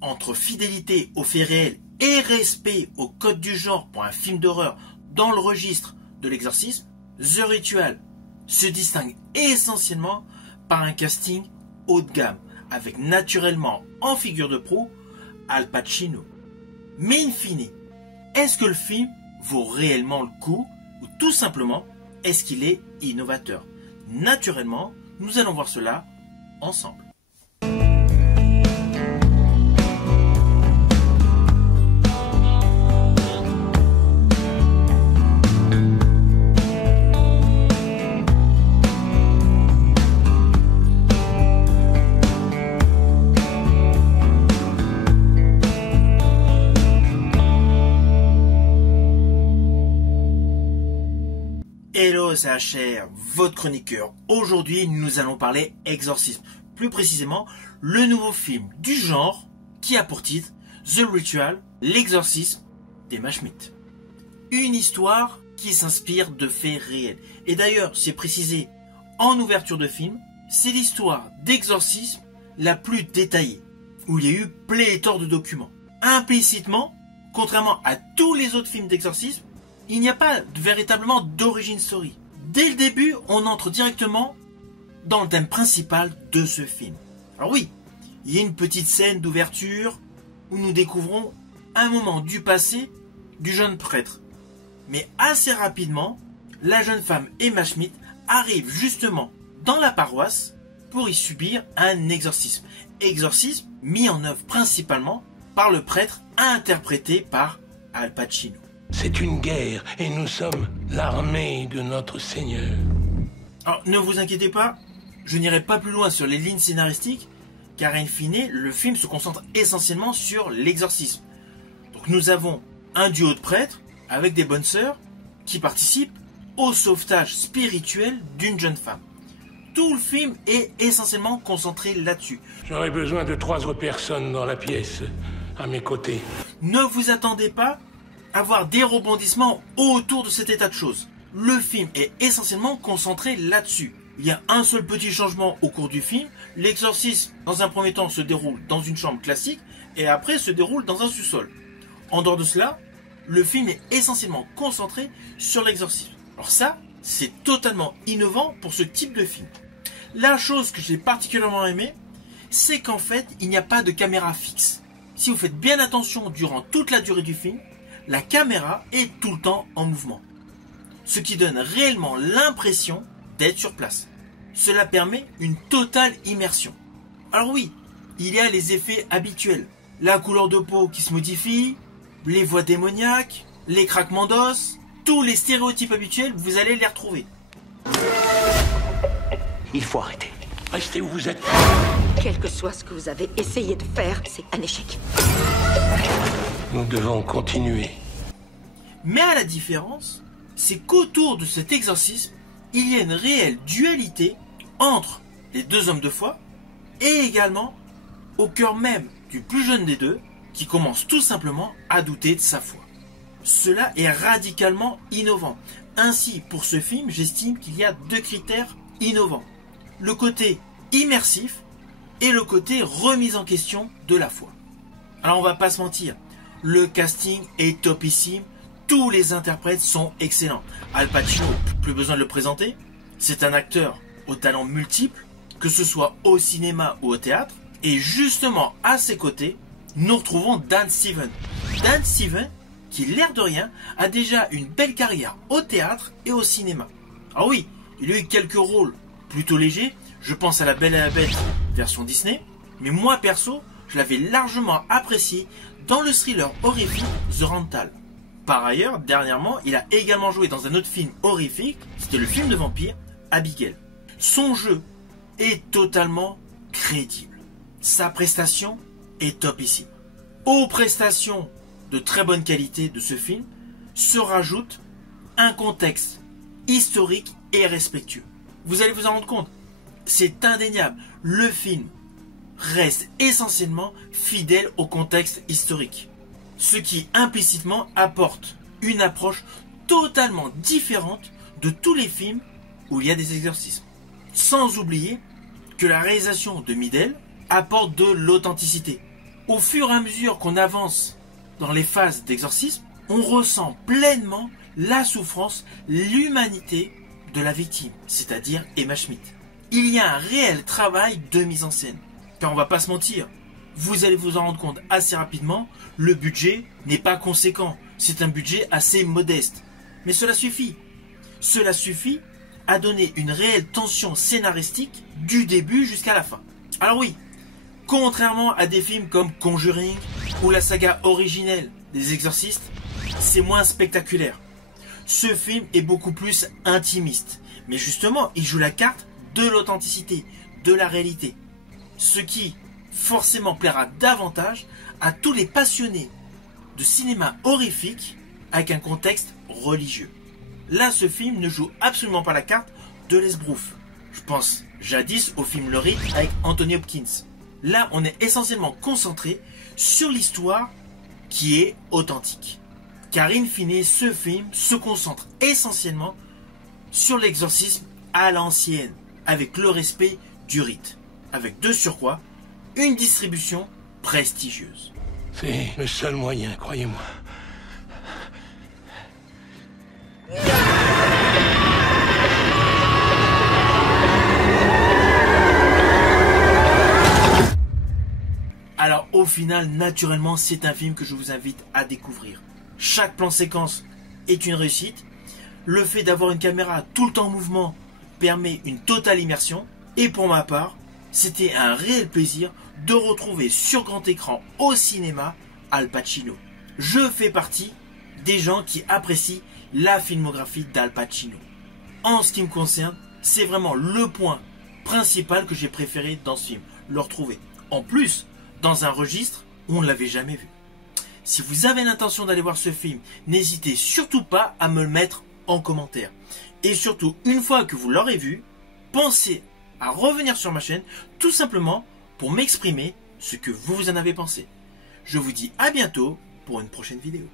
entre fidélité aux faits réels et respect au code du genre pour un film d'horreur dans le registre de l'exorcisme, The Ritual se distingue essentiellement par un casting haut de gamme, avec naturellement en figure de proue Al Pacino. Mais in fine, est-ce que le film vaut réellement le coup ou tout simplement est-ce qu'il est innovateur? Naturellement, nous allons voir cela ensemble. Hello, c'est HR, votre chroniqueur. Aujourd'hui, nous allons parler exorcisme. Plus précisément, le nouveau film du genre qui a pour titre The Ritual, l'exorcisme d'Emma Schmidt. Une histoire qui s'inspire de faits réels. Et d'ailleurs, c'est précisé en ouverture de film, c'est l'histoire d'exorcisme la plus détaillée, où il y a eu pléthore de documents. Implicitement, contrairement à tous les autres films d'exorcisme, il n'y a pas véritablement d'origin story. Dès le début, on entre directement dans le thème principal de ce film. Alors oui, il y a une petite scène d'ouverture où nous découvrons un moment du passé du jeune prêtre. Mais assez rapidement, la jeune femme Emma Schmidt arrive justement dans la paroisse pour y subir un exorcisme. Exorcisme mis en œuvre principalement par le prêtre interprété par Al Pacino. C'est une guerre et nous sommes l'armée de notre Seigneur. Alors ne vous inquiétez pas, je n'irai pas plus loin sur les lignes scénaristiques, car in fine, le film se concentre essentiellement sur l'exorcisme. Donc nous avons un duo de prêtres avec des bonnes sœurs qui participent au sauvetage spirituel d'une jeune femme. Tout le film est essentiellement concentré là-dessus. J'aurais besoin de 3 autres personnes dans la pièce, à mes côtés. Ne vous attendez pas à voir des rebondissements autour de cet état de choses. Le film est essentiellement concentré là-dessus. Il y a un seul petit changement au cours du film. L'exorcisme, dans un premier temps, se déroule dans une chambre classique et après se déroule dans un sous-sol. En dehors de cela, le film est essentiellement concentré sur l'exorcisme. Alors ça, c'est totalement innovant pour ce type de film. La chose que j'ai particulièrement aimé, c'est qu'en fait, il n'y a pas de caméra fixe. Si vous faites bien attention durant toute la durée du film, la caméra est tout le temps en mouvement. Ce qui donne réellement l'impression d'être sur place. Cela permet une totale immersion. Alors oui, il y a les effets habituels. La couleur de peau qui se modifie, les voix démoniaques, les craquements d'os, tous les stéréotypes habituels, vous allez les retrouver. Il faut arrêter. Restez où vous êtes. Quel que soit ce que vous avez essayé de faire, c'est un échec. Nous devons continuer. Mais à la différence, c'est qu'autour de cet exorcisme, il y a une réelle dualité entre les deux hommes de foi et également au cœur même du plus jeune des deux qui commence tout simplement à douter de sa foi. Cela est radicalement innovant. Ainsi, pour ce film, j'estime qu'il y a 2 critères innovants. Le côté immersif et le côté remise en question de la foi. Alors on va pas se mentir, le casting est topissime, tous les interprètes sont excellents. Al Pacino, plus besoin de le présenter, c'est un acteur aux talents multiples, que ce soit au cinéma ou au théâtre, et justement à ses côtés, nous retrouvons Dan Stevens. Dan Stevens, qui l'air de rien, a déjà une belle carrière au théâtre et au cinéma. Ah oui, il a eu quelques rôles plutôt légers, je pense à La Belle et la Bête version Disney, mais moi perso, je l'avais largement apprécié dans le thriller horrifique The Rental. Par ailleurs, dernièrement, il a également joué dans un autre film horrifique, c'était le film de vampire Abigail. Son jeu est totalement crédible. Sa prestation est topissime. Aux prestations de très bonne qualité de ce film se rajoute un contexte historique et respectueux. Vous allez vous en rendre compte, c'est indéniable. Le film reste essentiellement fidèle au contexte historique, ce qui implicitement apporte une approche totalement différente de tous les films où il y a des exorcismes. Sans oublier que la réalisation de Midel apporte de l'authenticité. Au fur et à mesure qu'on avance dans les phases d'exorcisme, on ressent pleinement la souffrance, l'humanité de la victime, c'est-à-dire Emma Schmidt. Il y a un réel travail de mise en scène. Car on va pas se mentir, vous allez vous en rendre compte assez rapidement, le budget n'est pas conséquent. C'est un budget assez modeste. Mais cela suffit. Cela suffit à donner une réelle tension scénaristique du début jusqu'à la fin. Alors oui, contrairement à des films comme Conjuring ou la saga originelle des Exorcistes, c'est moins spectaculaire. Ce film est beaucoup plus intimiste. Mais justement, il joue la carte de l'authenticité, de la réalité. Ce qui forcément plaira davantage à tous les passionnés de cinéma horrifique avec un contexte religieux. Là, ce film ne joue absolument pas la carte de l'esbrouf. Je pense jadis au film Le Rite avec Anthony Hopkins. Là, on est essentiellement concentré sur l'histoire qui est authentique. Car in fine, ce film se concentre essentiellement sur l'exorcisme à l'ancienne, avec le respect du rite, avec de surcroît une distribution prestigieuse. C'est le seul moyen, croyez-moi. Alors au final, naturellement, c'est un film que je vous invite à découvrir. Chaque plan séquence est une réussite. Le fait d'avoir une caméra tout le temps en mouvement permet une totale immersion. Et pour ma part, c'était un réel plaisir de retrouver sur grand écran au cinéma Al Pacino. Je fais partie des gens qui apprécient la filmographie d'Al Pacino. En ce qui me concerne, c'est vraiment le point principal que j'ai préféré dans ce film, le retrouver. En plus, dans un registre où on ne l'avait jamais vu. Si vous avez l'intention d'aller voir ce film, n'hésitez surtout pas à me le mettre en commentaire. Et surtout, une fois que vous l'aurez vu, pensez à revenir sur ma chaîne, tout simplement pour m'exprimer ce que vous en avez pensé. Je vous dis à bientôt pour une prochaine vidéo.